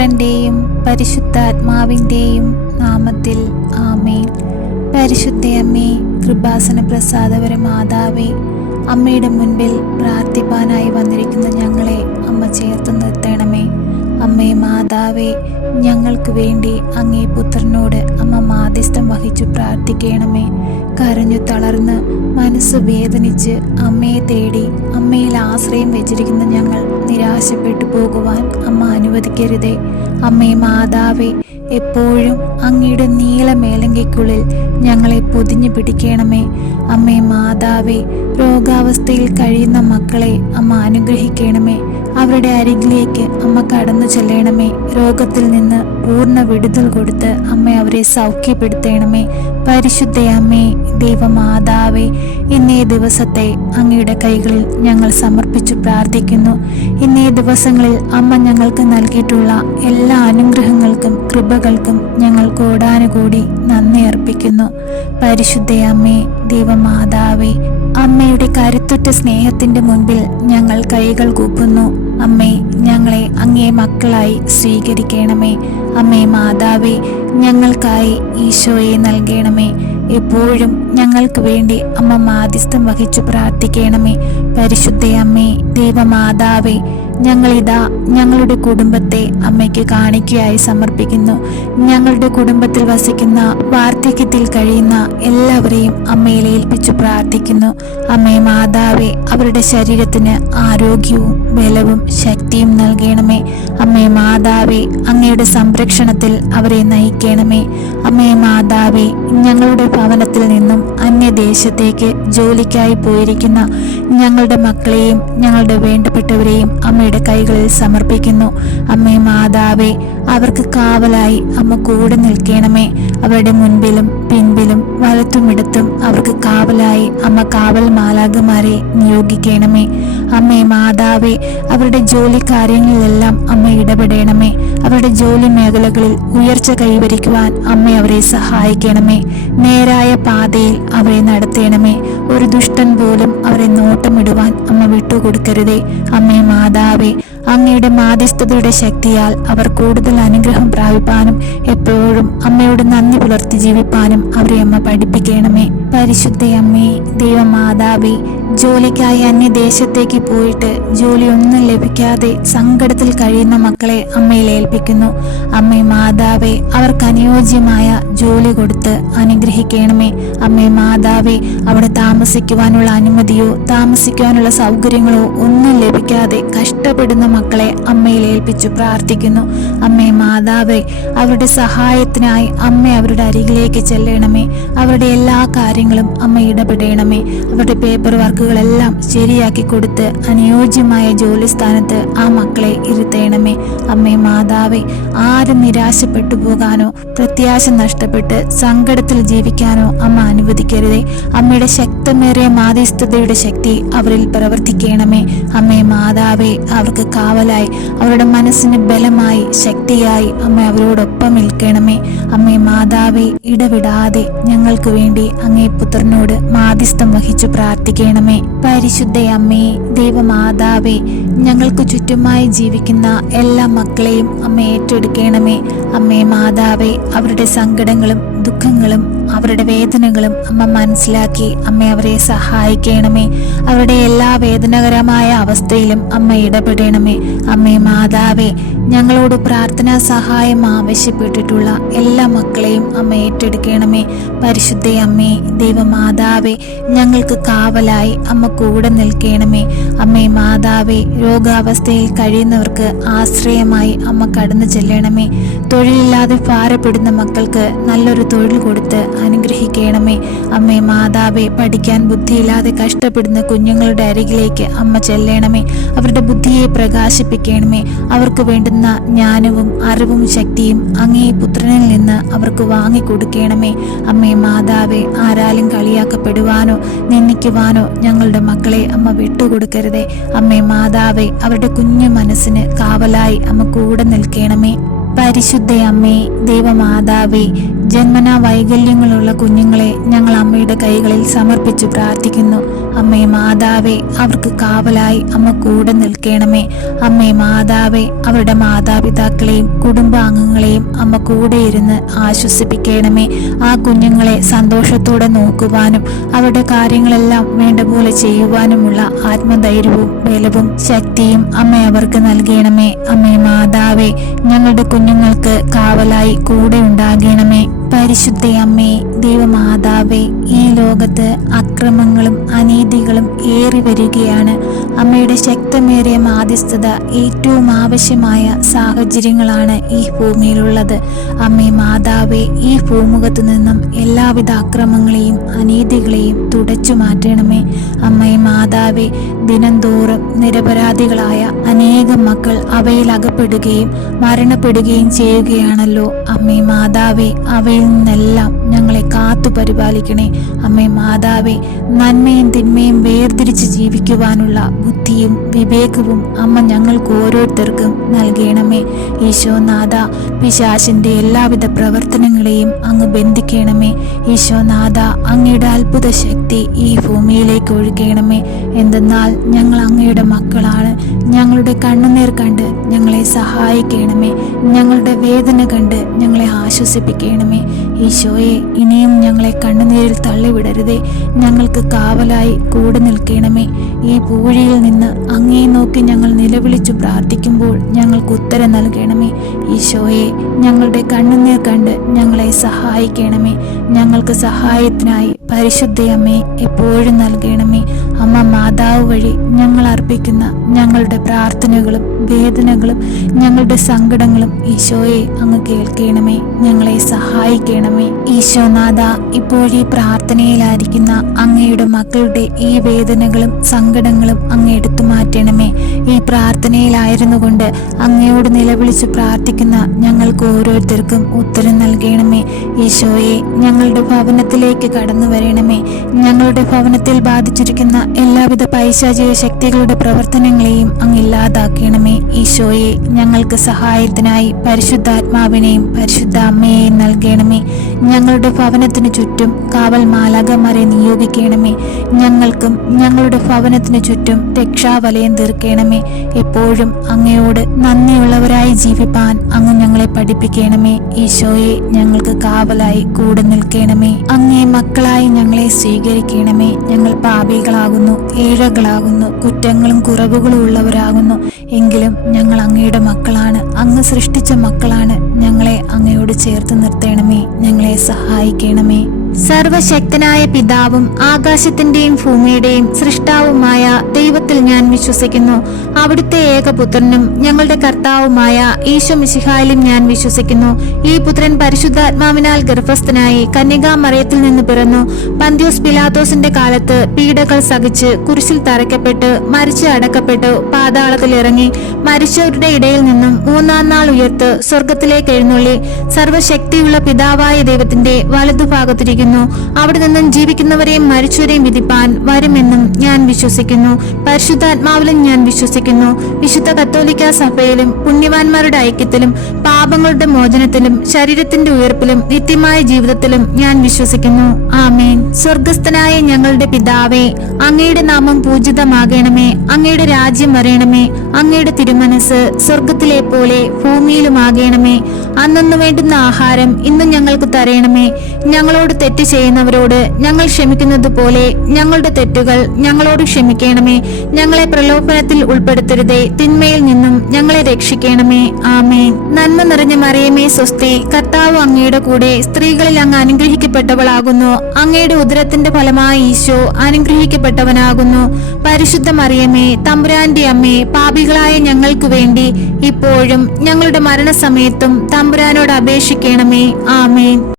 പുത്രന്റെയും പരിശുദ്ധാത്മാവിന്റെയും നാമത്തിൽ ആമേൻ. പരിശുദ്ധയമ്മേ, കൃപാസന പ്രസാദപര മാതാവേ, അമ്മയുടെ മുൻപിൽ പ്രാർത്ഥിപ്പാനായി വന്നിരിക്കുന്ന ഞങ്ങളെ അമ്മ ചേർത്ത് നിർത്തണമേ. അമ്മേ മാതാവേ, ഞങ്ങൾക്ക് വേണ്ടി അങ്ങേ പുത്രനോട് അമ്മ മാധ്യസ്ഥം വഹിച്ചു പ്രാർത്ഥിക്കണമേ. കരഞ്ഞു തളർന്ന് മനസ്സ് വേദനിച്ച് അമ്മയെ തേടി അമ്മയിൽ ആശ്രയം വെച്ചിരിക്കുന്ന ഞങ്ങൾ നിരാശപ്പെട്ടു പോകുവാൻ അമ്മ അനുവദിക്കരുതേ. അമ്മേ മാതാവേ, എപ്പോഴും അങ്ങയുടെ നീലമേലങ്കയ്ക്കുള്ളിൽ ഞങ്ങളെ പൊതിഞ്ഞു പിടിക്കണമേ. അമ്മേ മാതാവേ, രോഗാവസ്ഥയിൽ കഴിയുന്ന മക്കളെ അമ്മ അനുഗ്രഹിക്കണമേ. അവരുടെ അരികിലേക്ക് അമ്മ കടന്നു ചെല്ലണമേ. രോഗത്തിൽ നിന്ന് പൂർണ്ണ വിടുതൽ കൊടുത്ത് അമ്മ അവരെ സൗഖ്യപ്പെടുത്തണമേ. പരിശുദ്ധയമ്മേ, ദൈവമാതാവേ, ഇന്നേ ദിവസത്തെ അങ്ങയുടെ കൈകളിൽ ഞങ്ങൾ സമർപ്പിച്ചു പ്രാർത്ഥിക്കുന്നു. ഇന്നേ ദിവസങ്ങളിൽ അമ്മ ഞങ്ങൾക്ക് നൽകിയിട്ടുള്ള എല്ലാ അനുഗ്രഹങ്ങൾക്കും കൃപകൾക്കും ഞങ്ങൾ കോടാനുകൂടി നന്ദി അർപ്പിക്കുന്നു. പരിശുദ്ധയമ്മേ, ദൈവമാതാവേ, അമ്മയുടെ കരുത്തുറ്റ സ്നേഹത്തിന്റെ മുൻപിൽ ഞങ്ങൾ കൈകൾ കൂപ്പുന്നു. അമ്മേ, ഞങ്ങളെ അങ്ങേ മക്കളായി സ്വീകരിക്കണമേ. അമ്മേ മാതാവേ, ഞങ്ങൾക്കായി ഈശോയെ നൽകണമേ. എപ്പോഴും ഞങ്ങൾക്ക് വേണ്ടി അമ്മ മാധ്യസ്ഥം വഹിച്ചു പ്രാർത്ഥിക്കണമേ. പരിശുദ്ധയമ്മേ, ദൈവമാതാവേ, ഞങ്ങളിതാ ഞങ്ങളുടെ കുടുംബത്തെ അമ്മയ്ക്ക് കാണിക്കയായി സമർപ്പിക്കുന്നു. ഞങ്ങളുടെ കുടുംബത്തിൽ വസിക്കുന്ന വാർദ്ധക്യത്തിൽ കഴിയുന്ന എല്ലാവരെയും അമ്മയിൽ ഏൽപ്പിച്ചു പ്രാർത്ഥിക്കുന്നു. അമ്മേ മാതാവേ, അവരുടെ ശരീരത്തിന് ആരോഗ്യവും ബലവും ശക്തിയും നൽകണമേ. അമ്മേ മാതാവേ, അങ്ങയുടെ സംരക്ഷണത്തിൽ അവരെ നയിക്കണമേ. അമ്മേ മാതാവേ, ഞങ്ങളുടെ ഭവനത്തിൽ നിന്നും അന്യദേശത്തേക്ക് ജോലിക്കായി പോയിരിക്കുന്ന ഞങ്ങളുടെ മക്കളെയും ഞങ്ങളുടെ വേണ്ടപ്പെട്ടവരെയും അമ്മയുടെ കൈകളിൽ സമർപ്പിക്കുന്നു. അമ്മേ മാതാവേ, അവർക്ക് കാവലായി അമ്മ കൂടെ നിൽക്കണമേ. അവരുടെ മുൻപിലും പിൻപിലും വലത്തുമിടത്തും അവർക്ക് കാവലായി അമ്മ കാവൽ മാലാഖമാരെ നിയോഗിക്കണമേ. അമ്മേ മാതാവേ, അവരുടെ ജോലി കാര്യങ്ങളിലെല്ലാം അമ്മ ഇടപെടണമേ. അവരുടെ ജോലി മേഖലകളിൽ ഉയർച്ച കൈവരിക്കുവാൻ അമ്മ അവരെ സഹായിക്കണമേ. നേരായ പാതയിൽ അവരെ നടത്തണമേ. ഒരു ദുഷ്ടൻ പോലും അവരെ നോട്ടമിടുവാൻ അമ്മ വിട്ടുകൊടുക്കരുതേ. അമ്മേ മാതാവേ, അങ്ങയുടെ മാധ്യസ്ഥതയുടെ ശക്തിയാൽ അവർ കൂടുതൽ അനുഗ്രഹം പ്രാപിപ്പാനും എപ്പോഴും അമ്മയോട് നന്ദി പുലർത്തി ജീവിപ്പാനും അവരെ അമ്മ പഠിപ്പിക്കണമേ. പരിശുദ്ധയമ്മേ, ദൈവമാതാവേ, ജോലിക്കായി അന്യദേശത്തേക്ക് പോയിട്ട് ജോലി ഒന്നും ലഭിക്കാതെ സങ്കടത്തിൽ കഴിയുന്ന മക്കളെ അമ്മയിൽ ഏൽപ്പിക്കുന്നു. അമ്മേ മാതാവേ, അവർക്ക് അനുയോജ്യമായ ജോലി കൊടുത്ത് അനുഗ്രഹിക്കണമേ. അമ്മേ മാതാവേ, അവിടെ താമസിക്കുവാനുള്ള അനുമതിയോ താമസിക്കുവാനുള്ള സൗകര്യങ്ങളോ ഒന്നും ലഭിക്കാതെ കഷ്ടപ്പെടുന്ന മക്കളെ അമ്മയിൽ ഏൽപ്പിച്ചു പ്രാർത്ഥിക്കുന്നു. അമ്മേ മാതാവേ, അവരുടെ സഹായത്തിനായി അമ്മ അവരുടെ അരികിലേക്ക് ചെല്ലണമേ. അവരുടെ എല്ലാ കാര്യങ്ങളും അമ്മ ഇടപെടണമേ. അവരുടെ പേപ്പർ വർക്കുകളെല്ലാം ശരിയാക്കി കൊടുത്ത് അനുയോജ്യമായ ജോലി സ്ഥാനത്ത് ആ മക്കളെ ഇരുത്തണമേ. അമ്മേ മാതാവേ, ആരും നിരാശപ്പെട്ടു പോകാനോ പ്രത്യാശ നഷ്ടപ്പെട്ട് സങ്കടത്തിൽ ജീവിക്കാനോ അമ്മ അനുവദിക്കരുതേ. അമ്മയുടെ ശക്തമേറിയ മാധ്യസ്ഥതയുടെ ശക്തി അവരിൽ പ്രവർത്തിക്കണമേ. അമ്മേ മാതാവേ, അവർക്ക് കാവലായി അവരുടെ മനസ്സിന് ബലമായി ശക്തിയായി അമ്മ അവരോടൊപ്പം നിൽക്കണമേ. അമ്മേ മാതാവേ, ഇടവിടാതെ ഞങ്ങൾക്ക് വേണ്ടി അങ്ങേ പുത്രനോട് മാധ്യസ്ഥം വഹിച്ചു പ്രാർത്ഥിക്കണമേ. പരിശുദ്ധയമ്മേ, ദൈവമാതാവേ, ഞങ്ങൾക്ക് ചുറ്റുമായി ജീവിക്കുന്ന എല്ലാ മക്കളെയും അമ്മ ഏറ്റെടുക്കണമേ. അമ്മേ മാതാവേ, അവരുടെ സങ്കടങ്ങളും ദുഃഖങ്ങളും അവരുടെ വേദനകളും അമ്മ മനസ്സിലാക്കി അമ്മ അവരെ സഹായിക്കണമേ. അവരുടെ എല്ലാ വേദനകരമായ അവസ്ഥയിലും അമ്മ ഇടപെടണമേ. അമ്മേ മാതാവേ, ഞങ്ങളോട് പ്രാർത്ഥനാ സഹായം ആവശ്യപ്പെട്ടിട്ടുള്ള എല്ലാ മക്കളെയും അമ്മ ഏറ്റെടുക്കണമേ. പരിശുദ്ധയമ്മേ, ദൈവമാതാവേ, ഞങ്ങൾക്ക് കാവലായി അമ്മ കൂടെ നിൽക്കണമേ. അമ്മേ മാതാവേ, രോഗാവസ്ഥയിൽ കഴിയുന്നവർക്ക് ആശ്രയമായി അമ്മ കടന്നു ചെല്ലണമേ. തൊഴിലില്ലാതെ ഭാരപ്പെടുന്ന മക്കൾക്ക് നല്ലൊരു തൊഴിൽ കൊടുത്ത് അനുഗ്രഹിക്കണമേ. അമ്മേ മാതാവേ, പഠിക്കാൻ ബുദ്ധിയില്ലാതെ കഷ്ടപ്പെടുന്ന കുഞ്ഞുങ്ങളുടെ അരികിലേക്ക് അമ്മ ചെല്ലണമേ. അവരുടെ ബുദ്ധിയെ പ്രകാശിപ്പിക്കണമേ. അവർക്ക് വേണ്ടുന്ന ജ്ഞാനവും അറിവും ശക്തിയും അങ്ങേ പുത്രനിൽ നിന്ന് അവർക്ക് വാങ്ങിക്കൊടുക്കണമേ. അമ്മേ മാതാവേ, ആരാലും കളിയാക്കപ്പെടുവാനോ നിന്ദിക്കുവാനോ ഞങ്ങളുടെ മക്കളെ അമ്മ വിട്ടുകൊടുക്കരുതേ. അമ്മേ മാതാവേ, അവരുടെ കുഞ്ഞു മനസ്സിന് കാവലായി അമ്മ കൂടെ നിൽക്കണമേ. പരിശുദ്ധയമ്മേ, ദൈവമാതാവേ, ജന്മനാ വൈകല്യങ്ങളുള്ള കുഞ്ഞുങ്ങളെ ഞങ്ങൾ അമ്മയുടെ കൈകളിൽ സമർപ്പിച്ചു പ്രാർത്ഥിക്കുന്നു. അമ്മേ മാതാവേ, അവർക്ക് കാവലായി അമ്മ കൂടെ നിൽക്കണമേ. അമ്മേ മാതാവേ, അവരുടെ മാതാപിതാക്കളെയും കുടുംബാംഗങ്ങളെയും അമ്മ കൂടെ ഇരുന്ന് ആശ്വസിപ്പിക്കണമേ. ആ കുഞ്ഞുങ്ങളെ സന്തോഷത്തോടെ നോക്കുവാനും അവരുടെ കാര്യങ്ങളെല്ലാം വേണ്ട പോലെ ചെയ്യുവാനുമുള്ള ആത്മധൈര്യവും ബലവും ശക്തിയും അമ്മ അവർക്ക് നൽകണമേ. അമ്മേ മാതാവേ, ഞങ്ങളുടെ കുഞ്ഞുങ്ങൾക്ക് കാവലായി കൂടെ ഉണ്ടാകണമേ. പരിശുദ്ധ അമ്മേ, ദൈവമാതാവേ, ഈ ലോകത്ത് അക്രമങ്ങളും അനീതികളും ഏറി വരികയാണ്. അമ്മയുടെ ശക്തമേറിയ മാധ്യസ്ഥത ഏറ്റവും ആവശ്യമായ സാഹചര്യങ്ങളാണ് ഈ ഭൂമിയിലുള്ളത്. അമ്മേ മാതാവേ, ഈ ഭൂമുഖത്തു നിന്നും എല്ലാവിധ അക്രമങ്ങളെയും അനീതികളെയും തുടച്ചു മാറ്റണമേ. അമ്മേ മാതാവേ, ദിനംതോറും നിരപരാധികളായ അനേകം മക്കൾ അവയിൽ അകപ്പെടുകയും മരണപ്പെടുകയും ചെയ്യുകയാണല്ലോ. അമ്മേ മാതാവേ, അവയിൽ നിന്നെല്ലാം ഞങ്ങളെ കാത്തു പരിപാലിക്കണേ. അമ്മേ മാതാവേ, നന്മയും തിന്മയും വേർതിരിച്ച് ജീവിക്കുവാനുള്ള ബുദ്ധിയും വിവേകവും അമ്മ ഞങ്ങൾക്ക് ഓരോരുത്തർക്കും നൽകണമേ. ഈശോനാഥ, പിശാചിന്റെ എല്ലാവിധ പ്രവർത്തനങ്ങളെയും അങ്ങ് ബന്ധിക്കണമേ. ഈശോനാഥ, അങ്ങയുടെ അത്ഭുത ശക്തി ഈ ഭൂമിയിലേക്ക് ഒഴുകണമേ. എന്തെന്നാൽ ഞങ്ങൾ അങ്ങയുടെ മക്കളാണ്. ഞങ്ങളുടെ കണ്ണുനീർ കണ്ട് ഞങ്ങളെ സഹായിക്കണമേ. ഞങ്ങളുടെ വേദന കണ്ട് ഞങ്ങളെ ആശ്വസിപ്പിക്കണമേ. ഈശോയെ, ഇനിയും ഞങ്ങളെ കണ്ണുനീരിൽ തള്ളിവിടരുതേ. ഞങ്ങൾക്ക് കാവലായി കൂടെ നിൽക്കണമേ. ഈ പൂഴിയിൽ നിന്ന് അങ്ങേ നോക്കി ഞങ്ങൾ നിലവിളിച്ചു പ്രാർത്ഥിക്കുമ്പോൾ ഞങ്ങൾക്ക് ഉത്തരം നൽകണമേ. ഈശോയെ, ഞങ്ങളുടെ കണ്ണുനീർ കണ്ട് ഞങ്ങളെ സഹായിക്കണമേ. ഞങ്ങൾക്ക് സഹായത്തിനായി പരിശുദ്ധയമ്മേ എപ്പോഴും നൽകണമേ. അമ്മ മാതാവ് വഴി ഞങ്ങൾ അർപ്പിക്കുന്ന ഞങ്ങളുടെ പ്രാർത്ഥനകളും വേദനകളും ഞങ്ങളുടെ സങ്കടങ്ങളും ഈശോയെ അങ്ങ് കേൾക്കണമേ. ഞങ്ങളെ സഹായിക്കണമേ. ഈശോനാഥ, ഇപ്പോഴീ പ്രാർത്ഥനയിലായിരിക്കുന്ന അങ്ങയുടെ മക്കളുടെ ഈ വേദനകളും സങ്കടങ്ങളും അങ്ങ് എടുത്തു മാറ്റണമേ. ഈ പ്രാർത്ഥനയിലായിരുന്നു കൊണ്ട് അങ്ങയോട് നിലവിളിച്ച് പ്രാർത്ഥിക്കുന്ന ഞങ്ങൾക്ക് ഓരോരുത്തർക്കും ഉത്തരം നൽകണമേ. ഈശോയെ, ഞങ്ങളുടെ ഭവനത്തിലേക്ക് കടന്നു വരണമേ. ഞങ്ങളുടെ ഭവനത്തിൽ ബാധിച്ചിരിക്കുന്ന എല്ലാവിധ പൈശാചിക ശക്തികളുടെ പ്രവർത്തനങ്ങളെയും അങ്ങ് ഇല്ലാതാക്കണമേ. ഈശോയെ, ഞങ്ങൾക്ക് സഹായത്തിനായി പരിശുദ്ധാത്മാവിനെയും പരിശുദ്ധ അമ്മയെയും നൽകണമേ. ഞങ്ങളുടെ ഭവനത്തിനു ചുറ്റും കാവൽ മാലാഖമാരെ നിയോഗിക്കണമേ. ഞങ്ങൾക്കും ഞങ്ങളുടെ ഭവനത്തിനു ചുറ്റും രക്ഷാവലയം തീർക്കണമേ. എപ്പോഴും അങ്ങയോട് നന്ദിയുള്ളവരായി ജീവിപ്പാൻ അങ്ങ് ഞങ്ങളെ പഠിപ്പിക്കണമേ. ഈശോയെ, ഞങ്ങൾക്ക് കാവലായി കൂടെ നിൽക്കണമേ. അങ്ങേ മക്കളായി ഞങ്ങളെ സ്വീകരിക്കണമേ. ഞങ്ങൾ പാപികളാകുന്നു, ഏഴകളാകുന്നു, കുറ്റങ്ങളും കുറവുകളും ഉള്ളവരാകുന്നു. എങ്കിലും ഞങ്ങൾ അങ്ങയുടെ മക്കളാണ്. അങ്ങ് സൃഷ്ടിച്ച മക്കളാണ്. ഞങ്ങളെ അങ്ങയോട് ചേർത്ത് നിർത്തണമേ. ഞങ്ങളെ സഹായിക്കണമേ. സർവശക്തനായ പിതാവും ആകാശത്തിന്റെയും ഭൂമിയുടെയും സൃഷ്ടാവുമായ ദൈവത്തിൽ ഞാൻ വിശ്വസിക്കുന്നു. അവിടുത്തെ ഏകപുത്രനും ഞങ്ങളുടെ കർത്താവുമായ ഈശോ മിശിഹായിലും ഞാൻ വിശ്വസിക്കുന്നു. ഈ പുത്രൻ പരിശുദ്ധാത്മാവിനാൽ ഗർഭസ്ഥനായി കന്യകാമറിയത്തിൽ നിന്ന് പിറന്നു. പന്ത്യോസ് പിലാത്തോസിന്റെ കാലത്ത് പീഡകൾ സഹിച്ച് കുരിശിൽ തറയ്ക്കപ്പെട്ട് മരിച്ച് അടക്കപ്പെട്ടു പാതാളത്തിൽ ഇറങ്ങി മരിച്ചവരുടെ ഇടയിൽ നിന്നും മൂന്നാം നാൾ ഉയർത്ത് സ്വർഗത്തിലേക്ക് എഴുന്നള്ളി സർവശക്തിയുള്ള പിതാവായ ദൈവത്തിന്റെ വലതുഭാഗത്തിരിക്കുന്നു. അവിടെ നിന്നും ജീവിക്കുന്നവരെയും മരിച്ചവരെയും വിധിപ്പാൻ വരുമെന്നും ഞാൻ വിശ്വസിക്കുന്നു. പരിശുദ്ധാത്മാവിലും ഞാൻ വിശ്വസിക്കുന്നു. വിശുദ്ധ കത്തോലിക്ക സഭയിലും പുണ്യവാന്മാരുടെ ഐക്യത്തിലും പാപങ്ങളുടെ മോചനത്തിലും ശരീരത്തിന്റെ ഉയർപ്പിലും നിത്യമായ ജീവിതത്തിലും ഞാൻ വിശ്വസിക്കുന്നു. ആമേൻ. സ്വർഗസ്ഥനായ ഞങ്ങളുടെ പിതാവേ, അങ്ങയുടെ നാമം പൂജിതമാകണമേ. അങ്ങയുടെ രാജ്യം വരയണമേ. അങ്ങയുടെ തിരുമനസ് സ്വർഗത്തിലെ പോലെ ഭൂമിയിലുമാകണമേ. അന്നു വേണ്ടുന്ന ആഹാരം ഇന്ന് ഞങ്ങൾക്ക് തരയണമേ. ഞങ്ങളോട് തെറ്റ് ചെയ്യുന്നവരോട് ഞങ്ങൾ ക്ഷമിക്കുന്നത് പോലെ ഞങ്ങളുടെ തെറ്റുകൾ ഞങ്ങളോട് ക്ഷമിക്കണമേ. ഞങ്ങളെ പ്രലോഭനത്തിൽ ഉൾപ്പെടുത്തരുതേ. തിന്മയിൽ നിന്നും ഞങ്ങളെ രക്ഷിക്കണമേ. ആമേൻ. നന്മ നിറഞ്ഞ മറിയമേ സ്വസ്തി, കർത്താവ് അങ്ങയുടെ കൂടെ സ്ത്രീകളിൽ അങ്ങ് അനുഗ്രഹിക്കപ്പെട്ടവളാകുന്നു. അങ്ങയുടെ ഉദരത്തിന്റെ ഫലമായ ഈശോ അനുഗ്രഹിക്കപ്പെട്ടവനാകുന്നു. പരിശുദ്ധ മറിയമേ, തമ്പുരാന്റെ അമ്മേ, പാപികളായ ഞങ്ങൾക്ക് വേണ്ടി ഇപ്പോഴും ഞങ്ങളുടെ മരണസമയത്തും തമ്പുരാനോട് അപേക്ഷിക്കണമേ. ആമേൻ.